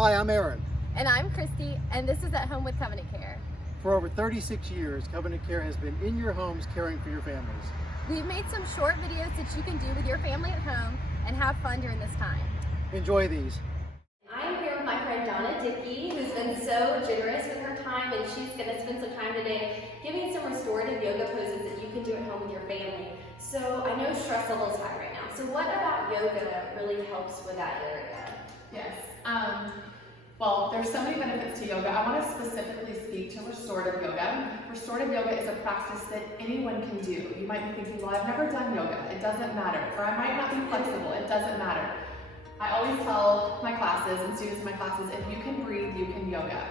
Hi, I'm Aaron. And I'm Christy, and this is At Home with Covenant Care. For over 36 years, Covenant Care has been in your homes caring for your families. We've made some short videos that you can do with your family at home and have fun during this time. Enjoy these. I'm here with my friend Donna Dickey, who's been so generous with her time, and she's going to spend some time today giving some restorative yoga poses that you can do at home with your family. So I know stress level is high right now. So what about yoga really helps with that area? Yes. Well, there's so many benefits to yoga. I want to specifically speak to restorative yoga. Restorative yoga is a practice that anyone can do. You might be thinking, well, I've never done yoga. It doesn't matter. Or I might not be flexible. It doesn't matter. I always tell my classes and students in my classes, if you can breathe, you can yoga.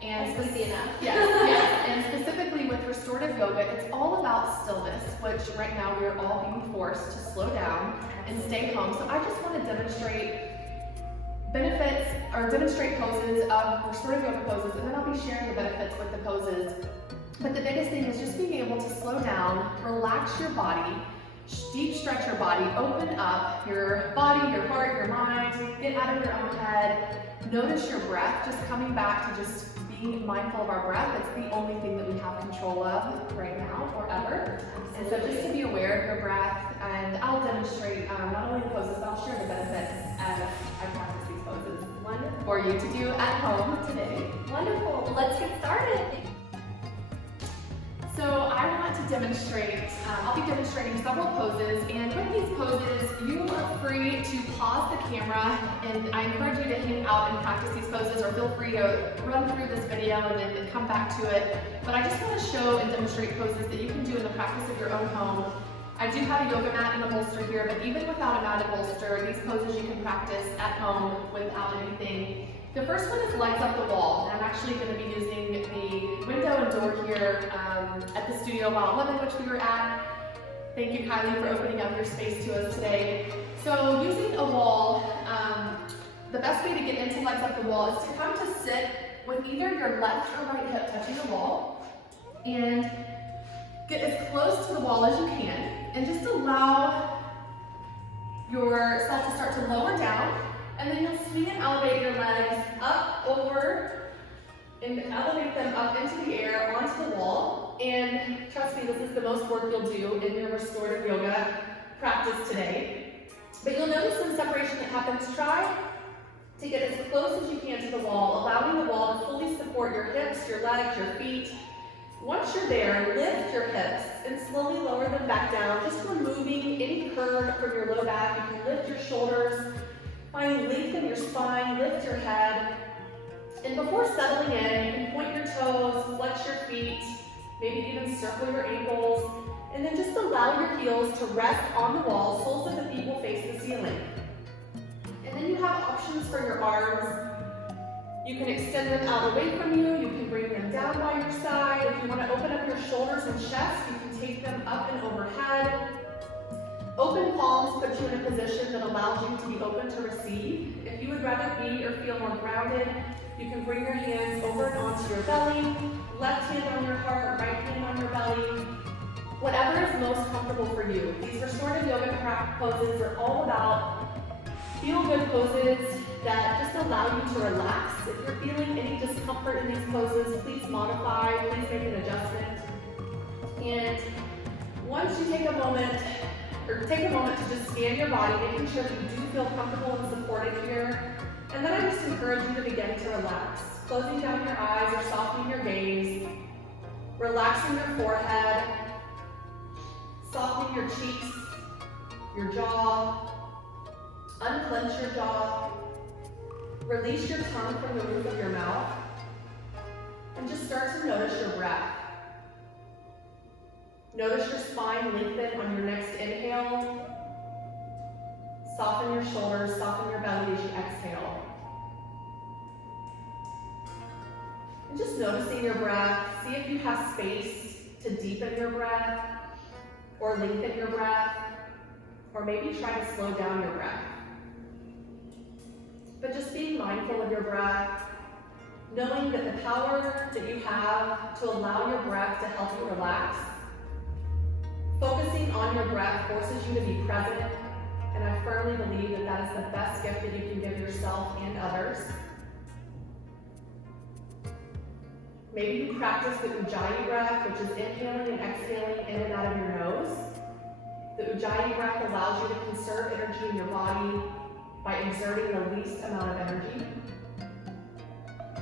And That's easy enough. Yes. And specifically with restorative yoga, it's all about stillness, which right now we are all being forced to slow down and stay home. So I just want to demonstrate benefits or demonstrate poses of restorative yoga poses, and then I'll be sharing the benefits with the poses. But the biggest thing is just being able to slow down, relax your body, deep stretch your body, open up your body, your heart, your mind, get out of your own head, notice your breath, just coming back to just being mindful of our breath. It's the only thing that we have control of right now or ever. And so just to be aware of your breath, and I'll demonstrate not only the poses, but I'll share the benefits as I practice these poses. Wonderful. For you to do at home today. Wonderful. Well, let's get started. So I want to demonstrate, I'll be demonstrating several poses, and with these poses, you are free to pause the camera, and I encourage you to hang out and practice these poses, or feel free to run through this video and then come back to it. But I just want to show and demonstrate poses that you can do in the practice of your own home. I do have a yoga mat and a bolster here, but even without a mat and bolster, these poses you can practice at home without anything. The first one is legs up the wall, and I'm actually going to be using the window and door here at the Studio Wild Women, which we were at. Thank you, Kylie, for opening up your space to us today. So using a wall, the best way to get into legs up the wall is to come to sit with either your left or right hip touching the wall, and get as close to the wall as you can, and just allow yourself to start to lower down. And then you'll swing and elevate your legs up, over, and elevate them up into the air, onto the wall. And trust me, this is the most work you'll do in your restorative yoga practice today. But you'll notice some separation that happens. Try to get as close as you can to the wall, allowing the wall to fully support your hips, your legs, your feet. Once you're there, lift your hips and slowly lower them back down, just removing any curve from your low back. You can lift your shoulders. Find length in your spine, lift your head, and before settling in, you can point your toes, flex your feet, maybe even circle your ankles, and then just allow your heels to rest on the wall, soles of the feet will face the ceiling. And then you have options for your arms. You can extend them out away from you, you can bring them down by your side. If you want to open up your shoulders and chest, you can take them up and overhead. Open palms put you in a position that allows you to be open to receive. If you would rather be or feel more grounded, you can bring your hands over and onto your belly, left hand on your heart, right hand on your belly, whatever is most comfortable for you. These restorative yoga poses are all about feel-good poses that just allow you to relax. If you're feeling any discomfort in these poses, please modify, please make an adjustment. And once you take a moment to just scan your body, making sure that you do feel comfortable and supported here. And then I just encourage you to begin to relax. Closing down your eyes or softening your gaze. Relaxing your forehead. Softening your cheeks, your jaw. Unclench your jaw. Release your tongue from the roof of your mouth. And just start to notice your breath. Notice your spine lengthen on your next inhale. Soften your shoulders, soften your belly as you exhale. And just noticing your breath. See if you have space to deepen your breath or lengthen your breath, or maybe try to slow down your breath. But just being mindful of your breath, knowing that the power that you have to allow your breath to help you relax. Focusing on your breath forces you to be present, and I firmly believe that that is the best gift that you can give yourself and others. Maybe you practice the Ujjayi breath, which is inhaling and exhaling in and out of your nose. The Ujjayi breath allows you to conserve energy in your body by exerting the least amount of energy.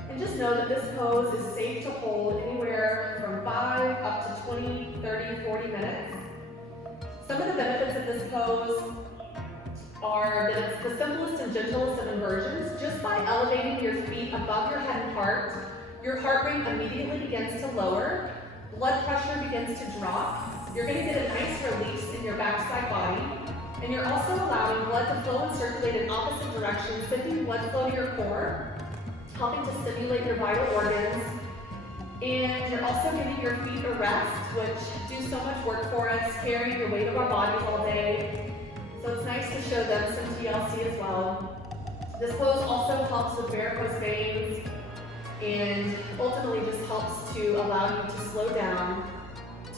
And just know that this pose is safe to hold anywhere from 5 up to 20, 30, 40 minutes. Some of the benefits of this pose are that it's the simplest and gentlest of inversions. Just by elevating your feet above your head and heart, your heart rate immediately begins to lower, blood pressure begins to drop, you're going to get a nice release in your backside body, and you're also allowing blood to flow and circulate in opposite directions, sending blood flow to your core, helping to stimulate your vital organs, and you're also giving your feet a rest, which do so much work for us, carrying the weight of our bodies all day. So it's nice to show them some TLC as well. This pose also helps with varicose veins and ultimately just helps to allow you to slow down,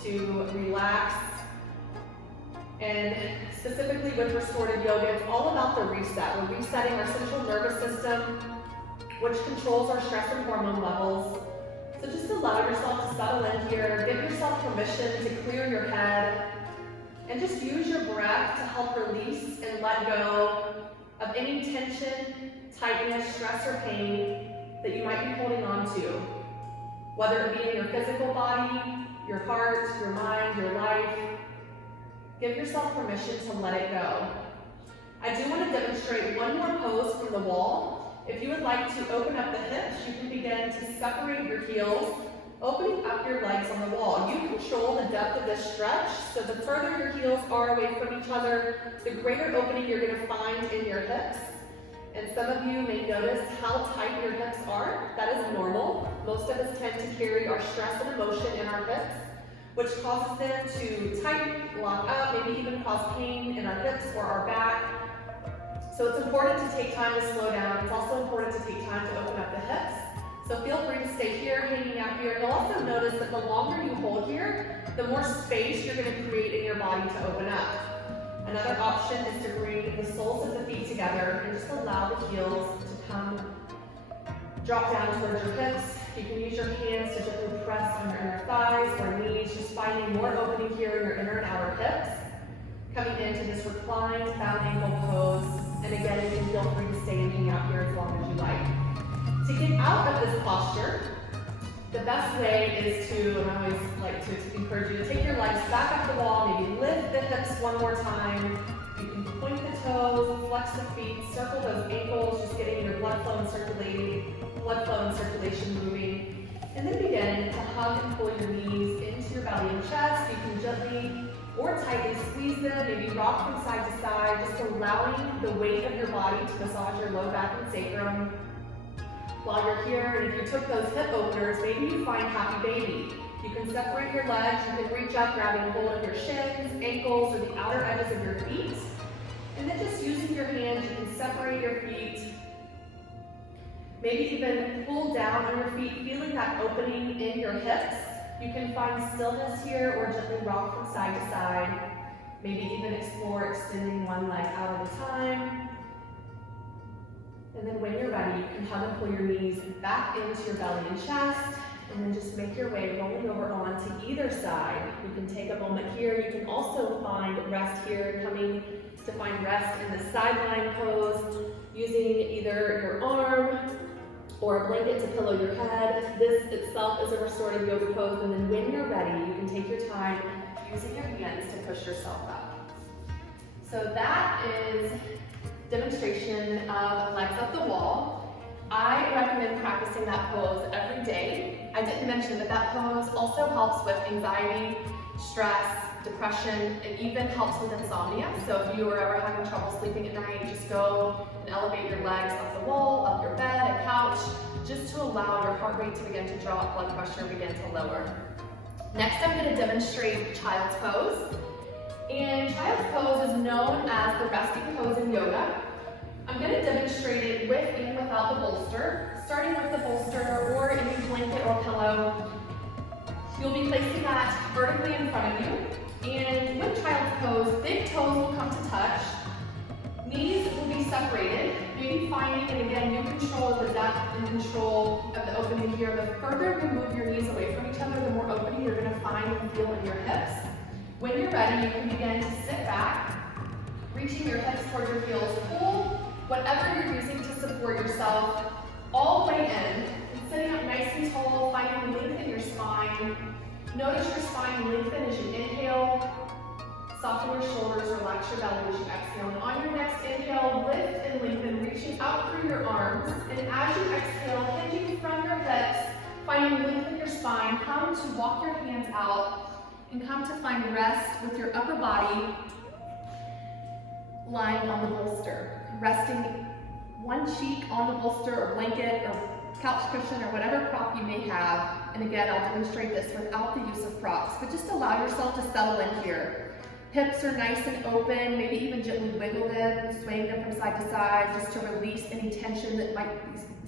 to relax. And specifically with restorative yoga, it's all about the reset. We're resetting our central nervous system, which controls our stress and hormone levels. So just allow yourself to settle in here, give yourself permission to clear your head, and just use your breath to help release and let go of any tension, tightness, stress, or pain that you might be holding on to, whether it be in your physical body, your heart, your mind, your life. Give yourself permission to let it go. I do want to demonstrate one more pose from the wall. If you would like to open up the hips, you can begin to separate your heels, opening up your legs on the wall. You control the depth of this stretch, so the further your heels are away from each other, the greater opening you're going to find in your hips. And some of you may notice how tight your hips are. That is normal. Most of us tend to carry our stress and emotion in our hips, which causes them to tighten, lock up, maybe even cause pain in our hips or our back. So it's important to take time to slow down. It's also important to take time to open up the hips. So feel free to stay here, hanging out here. You'll also notice that the longer you hold here, the more space you're going to create in your body to open up. Another option is to bring the soles of the feet together and just allow the heels to come, drop down towards your hips. You can use your hands to gently press on your inner thighs or knees, just finding more opening here in your inner and outer hips. Coming into this reclined bound ankle pose. And again, you can feel free to stay and hang out here as long as you like. To get out of this posture, the best way is to, and I always like to encourage you to take your legs back up the wall, maybe lift the hips one more time. You can point the toes, flex the feet, circle those ankles, just getting your blood flow and circulation moving. And then begin to hug and pull your knees into your belly and chest. You can gently or tightly squeeze them, maybe rock from side to side, just allowing the weight of your body to massage your low back and sacrum. While you're here, and if you took those hip openers, maybe you find happy baby. You can separate your legs, you can reach up, grabbing hold of your shins, ankles, or the outer edges of your feet. And then just using your hands, you can separate your feet. Maybe even pull down on your feet, feeling that opening in your hips. You can find stillness here or gently rock from side to side. Maybe even explore extending one leg out at a time. And then when you're ready, you can hug and pull your knees back into your belly and chest, and then just make your way rolling over onto either side. You can take a moment here. You can also find rest here, coming to find rest in the sideline pose, using either your arm or a blanket to pillow your head. This itself is a restorative yoga pose, and then when you're ready, you can take your time using your hands to push yourself up. So that is demonstration of legs up the wall. I recommend practicing that pose every day. I didn't mention that that pose also helps with anxiety, stress, depression. It even helps with insomnia. So if you are ever having trouble sleeping at night, just go and elevate your legs up the wall, up your bed, a couch, just to allow your heart rate to begin to drop, blood pressure begin to lower. Next, I'm going to demonstrate child's pose. And child's pose is known as the resting pose in yoga. I'm going to demonstrate it with and without the bolster. Starting with the bolster or any blanket or pillow, you'll be placing that vertically in front of you. And with child's pose, big toes will come to touch. Knees will be separated, maybe finding, and again, you control the depth and control of the opening here. The further you move your knees away from each other, the more opening you're gonna find and feel in your hips. When you're ready, you can begin to sit back, reaching your hips towards your heels. Pull whatever you're using to support yourself all the way in, and sitting up nice and tall, finding length in your spine. Notice your spine lengthen as you inhale. Soften your shoulders, relax your belly as you exhale. And on your next inhale, lift and lengthen, reaching out through your arms. And as you exhale, hinging from your hips, finding length in your spine, come to walk your hands out and come to find rest with your upper body lying on the bolster. Resting one cheek on the bolster or blanket or couch cushion or whatever prop you may have. And again, I'll demonstrate this without the use of props, but just allow yourself to settle in here. Hips are nice and open, maybe even gently wiggle them, swaying them from side to side, just to release any tension that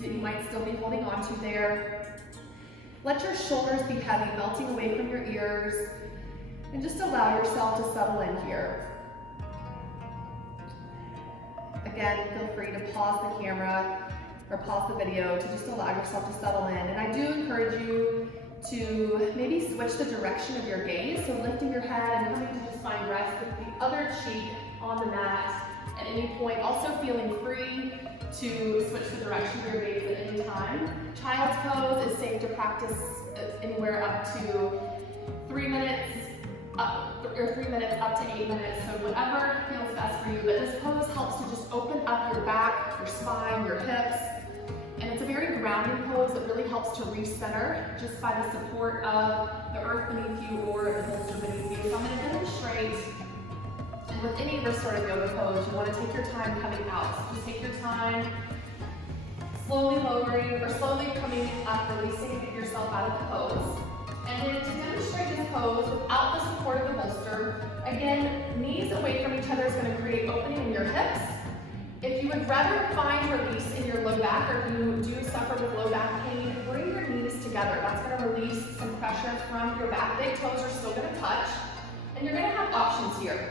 you might still be holding on to there. Let your shoulders be heavy, melting away from your ears, and just allow yourself to settle in here. Again, feel free to pause the camera or pause the video to just allow yourself to settle in. And I do encourage you to maybe switch the direction of your gaze, so lifting your head and coming to just find rest with the other cheek on the mat at any point. Also feeling free to switch the direction of your gaze at any time. Child's pose is safe to practice anywhere up to 3 minutes, or 3 minutes up to 8 minutes, so whatever feels best for you. But this pose helps to just open up your back, your spine, your hips. And it's a very grounding pose that really helps to recenter just by the support of the earth beneath you or the bolster beneath you. So I'm going to demonstrate, and with any of this sort of yoga pose, you want to take your time coming out. So just take your time, slowly lowering or slowly coming up, releasing yourself out of the pose. And then to demonstrate this pose without the support of the bolster, again, knees away from each other is going to create opening in your hips. If you would rather find release in your low back, or if you do suffer with low back pain, bring your knees together. That's going to release some pressure from your back. Big toes are still going to touch. And you're going to have options here.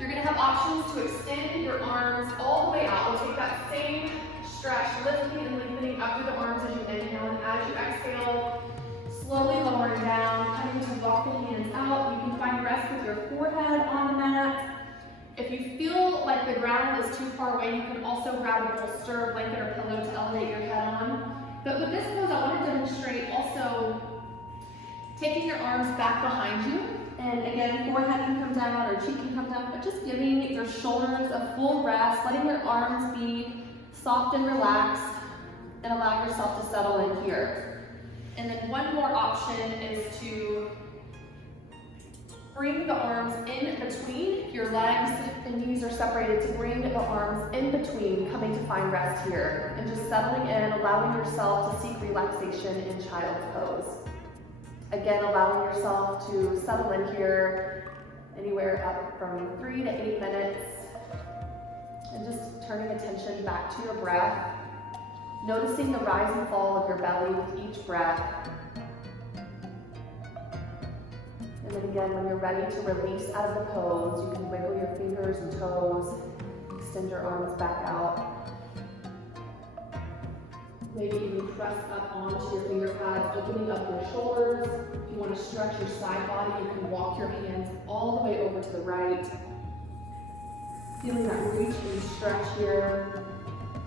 You're going to have options to extend your arms all the way out. We'll take that same stretch, lifting and lengthening up through the arms as you inhale. And as you exhale, slowly lowering down, coming to walk the hands out. You can find rest with your forehead on the mat. If you feel like the ground is too far away, you can also grab a bolster, blanket, or pillow to elevate your head on. But with this pose, I want to demonstrate also taking your arms back behind you. And again, forehead can come down or cheek can come down, but just giving your shoulders a full rest, letting your arms be soft and relaxed, and allow yourself to settle in here. And then one more option is to bring the arms in between your legs, and knees are separated, to bring the arms in between, coming to find rest here. And just settling in, allowing yourself to seek relaxation in child's pose. Again, allowing yourself to settle in here anywhere up from 3 to 8 minutes. And just turning attention back to your breath. Noticing the rise and fall of your belly with each breath. And then again, when you're ready to release out of the pose, you can wiggle your fingers and toes, extend your arms back out. Maybe even press up onto your finger pads, opening up your shoulders. If you want to stretch your side body, you can walk your hands all the way over to the right. Feeling that reach and stretch here.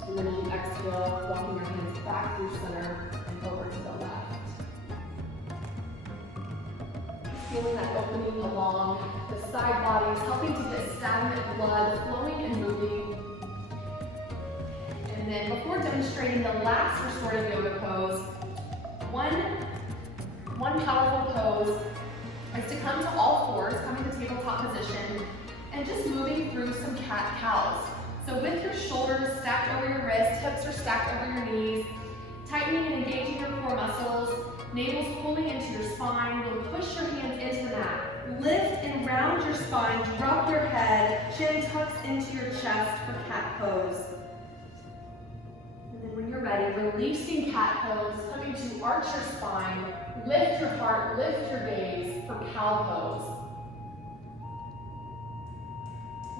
And then as you exhale, walking your hands back through center and over to the left. Feeling that opening along the side bodies, helping to get stagnant blood flowing and moving. And then before demonstrating the last restorative yoga pose, one powerful pose is to come to all fours, coming to tabletop position, and just moving through some cat-cows. So with your shoulders stacked over your wrists, hips are stacked over your knees, tightening and engaging your core muscles, navel's pulling into your spine. You'll push your hands into the mat. Lift and round your spine, drop your head, chin tucks into your chest for cat pose. And then when you're ready, releasing cat pose, coming to arch your spine, lift your heart, lift your gaze for cow pose.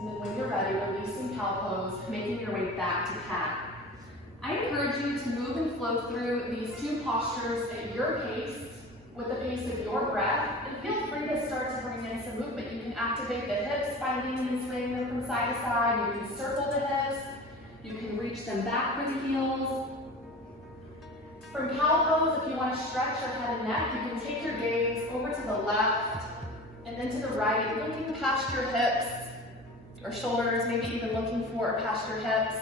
And then when you're ready, releasing cow pose, making your way back to cat. I encourage you to move and flow through these two postures at your pace, with the pace of your breath, and feel free to start to bring in some movement. You can activate the hips by leaning and swaying them from side to side. You can circle the hips. You can reach them back for the heels. From cow pose, if you want to stretch your head and neck, you can take your gaze over to the left and then to the right, looking past your hips or shoulders, maybe even looking forward past your hips.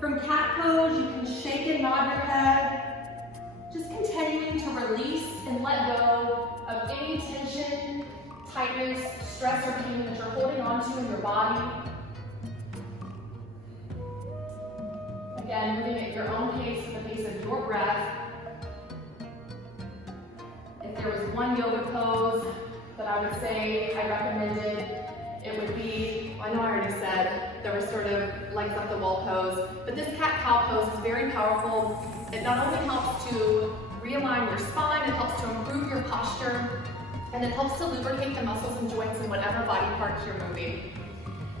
From cat pose, you can shake and nod your head, just continuing to release and let go of any tension, tightness, stress, or pain that you're holding on to in your body. Again, moving at your own pace, the pace of your breath. If there was one yoga pose that I would say I recommended, it would be, I know I already said, there was sort of legs up the wall pose, but this cat-cow pose is very powerful. It not only helps to realign your spine, it helps to improve your posture, and it helps to lubricate the muscles and joints in whatever body parts you're moving.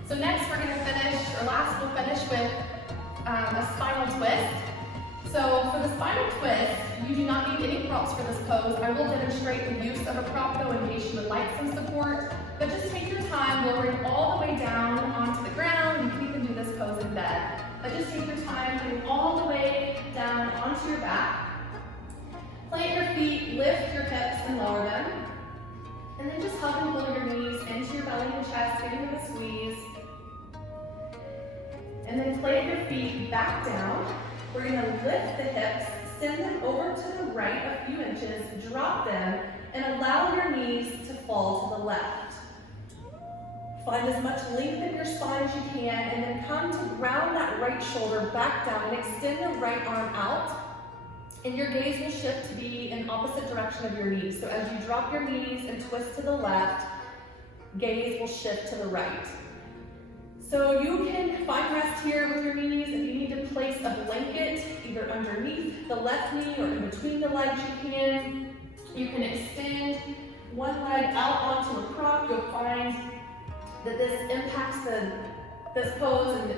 So next we're gonna finish, or last we'll finish with a spinal twist. So for the spinal twist, you do not need any props for this pose. I will demonstrate the use of a prop though in case you would like some support, but just take your time lowering all the way down onto the ground. You can even do this pose in bed, but just take your time putting all the way down onto your back. Plant your feet, lift your hips and lower them, and then just hug and pull your knees into your belly and chest, getting them a squeeze. And then plant your feet back down. We're going to lift the hips, send them over to the right a few inches, drop them, and allow your knees to fall to the left. Find as much length in your spine as you can, and then come to ground that right shoulder back down and extend the right arm out. And your gaze will shift to be in opposite direction of your knees. So as you drop your knees and twist to the left, gaze will shift to the right. So you can find rest here with your knees. If you need to place a blanket either underneath the left knee or in between the legs, you can. You can extend one leg out onto a prop. You'll find that this impacts this pose and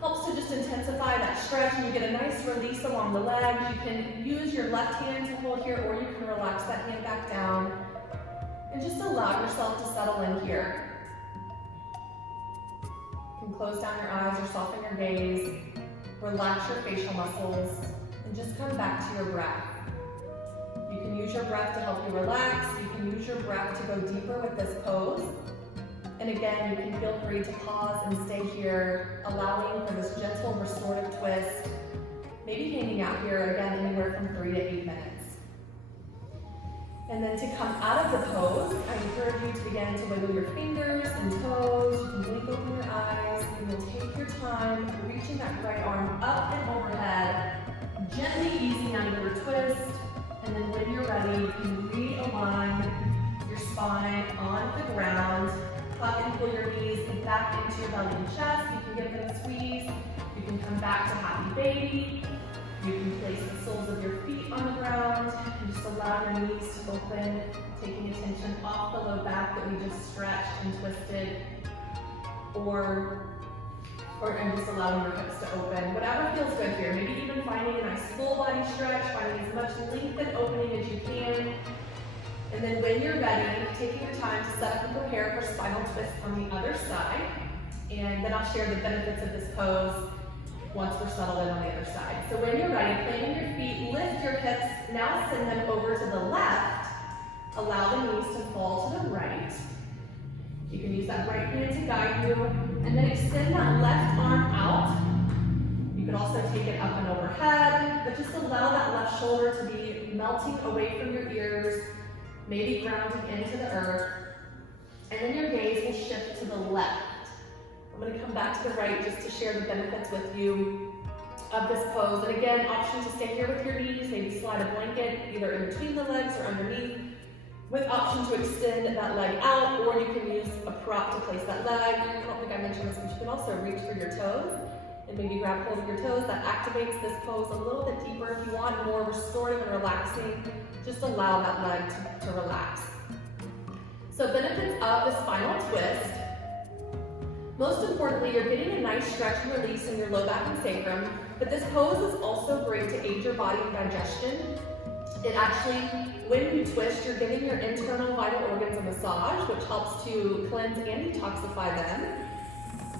helps to just intensify that stretch, and you get a nice release along the legs. You can use your left hand to hold here, or you can relax that hand back down and just allow yourself to settle in here. You can close down your eyes or soften your gaze, relax your facial muscles, and just come back to your breath. You can use your breath to help you relax. You can use your breath to go deeper with this pose. And again, you can feel free to pause and stay here, allowing for this gentle restorative twist, maybe hanging out here again anywhere from 3 to 8 minutes. And then to come out of the pose, I encourage you to begin to wiggle your fingers and toes. You can blink open your eyes, and you'll take your time reaching that right arm up and overhead, gently easing out of your twist. And then when you're ready, you can realign your spine on the ground. Hug and pull your knees back into your belly and chest. You can give them a squeeze. You can come back to happy baby. You can place the soles of your feet on the ground and just allow your knees to open, taking attention off the low back that we just stretched and twisted, and just allowing your hips to open. Whatever feels good here. Maybe even finding a nice full body stretch, finding as much length and opening as you can. And then when you're ready, taking your time to set up and prepare for spinal twist on the other side. And then I'll share the benefits of this pose once we're settled in on the other side. So when you're ready, planting your feet, lift your hips, now send them over to the left. Allow the knees to fall to the right. You can use that right hand to guide you, and then extend that left arm out. You can also take it up and overhead, but just allow that left shoulder to be melting away from your ears, maybe grounding into the earth. And then your gaze will shift to the left. I'm going to come back to the right just to share the benefits with you of this pose. And again, option to stay here with your knees, maybe slide a blanket either in between the legs or underneath, with option to extend that leg out, or you can use a prop to place that leg. I don't think I mentioned this, but you can also reach for your toes and maybe grab hold of your toes. That activates this pose a little bit deeper. If you want more restorative and relaxing, just allow that leg to relax. So benefits of the spinal twist. Most importantly, you're getting a nice stretch and release in your low back and sacrum, but this pose is also great to aid your body in digestion. It actually, when you twist, you're giving your internal vital organs a massage, which helps to cleanse and detoxify them.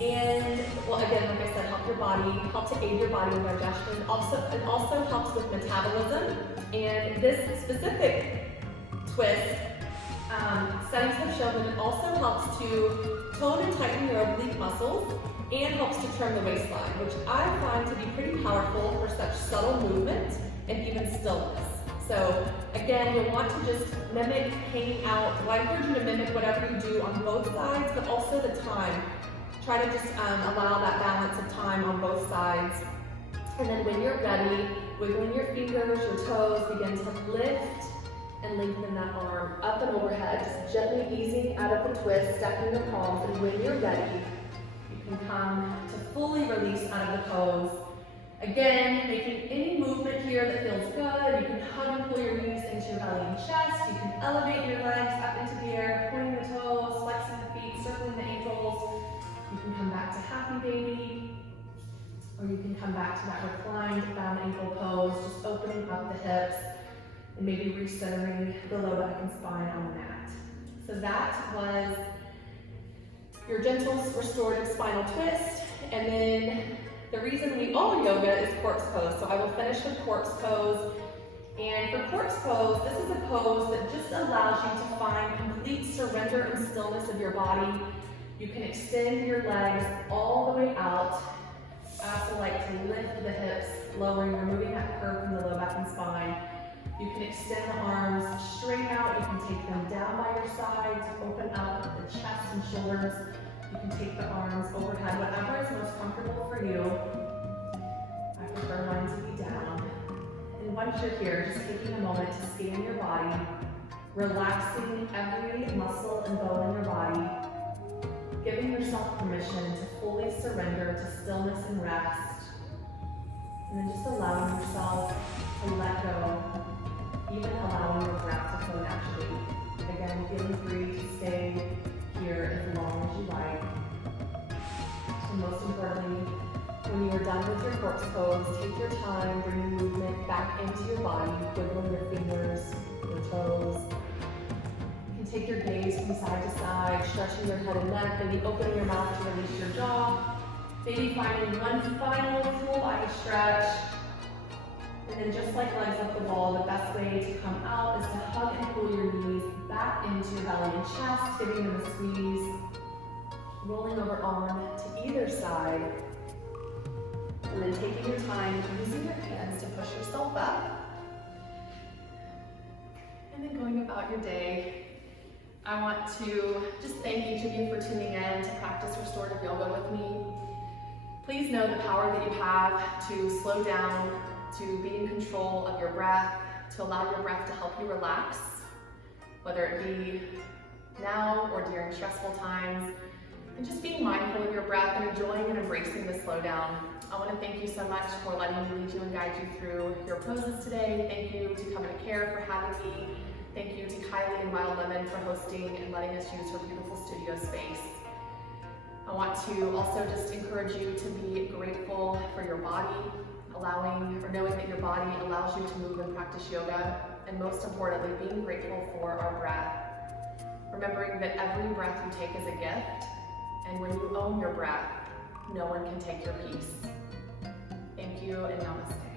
And, well, again, like I said, help to aid your body in digestion. It also helps with metabolism. And this specific twist, studies have shown that it also helps to tone and tighten your oblique muscles and helps to trim the waistline, which I find to be pretty powerful for such subtle movement and even stillness. So again, you'll want to just mimic hanging out. Well, I encourage you to mimic whatever you do on both sides, but also the time. Try to just allow that balance of time on both sides. And then when you're ready, wiggling your fingers, your toes, begin to lift and lengthen that arm up and overhead, just gently easing out of the twist, stacking your palms. And when you're ready, you can come to fully release out of the pose. Again, making any movement here that feels good. You can hug and pull your knees into your belly and chest. You can elevate your legs up into the air, pointing the toes, flexing the feet, circling the ankles. You can come back to happy baby, or you can come back to that reclined down ankle pose, just opening up the hips and maybe recentering the low back and spine on the mat. So that was your gentle restorative spinal twist. And then the reason we all yoga is corpse pose. So I will finish with corpse pose. And for corpse pose, this is a pose that just allows you to find complete surrender and stillness of your body. You can extend your legs all the way out. I also like to lift the hips, lowering, removing that curve from the low back and spine. You can extend the arms straight out. You can take them down by your side to open up the chest and shoulders. You can take the arms overhead, whatever is most comfortable for you. I prefer mine to be down. And once you're here, just taking a moment to scan your body, relaxing every muscle and bone in your body, giving yourself permission to fully surrender to stillness and rest, and then just allowing yourself to let go, even allowing your breath to flow naturally. Again, feeling free to stay here as long as you like. And most importantly, when you are done with your corpse pose, take your time, bringing movement back into your body, wiggling your fingers, your toes. You can take your gaze from side to side, stretching your head and neck, maybe opening your mouth to release your jaw. Maybe finding one final full body stretch. And then just like legs up the wall, the best way to come out is to hug and pull your knees back into your belly and chest, giving them a squeeze, rolling over arm to either side, and then taking your time, using your hands to push yourself up, and then going about your day. I want to just thank each of you for tuning in to practice restorative yoga with me. Please know the power that you have to slow down, to be in control of your breath, to allow your breath to help you relax, whether it be now or during stressful times, and just being mindful of your breath and enjoying and embracing the slowdown. I want to thank you so much for letting me lead you and guide you through your poses today. Thank you to Covenant Care for having me. Thank you to Kylie and Wild Lemon for hosting and letting us use her beautiful studio space. I want to also just encourage you to be grateful for your body, knowing that your body allows you to move and practice yoga, and most importantly, being grateful for our breath. Remembering that every breath you take is a gift, and when you own your breath, no one can take your peace. Thank you, and namaste.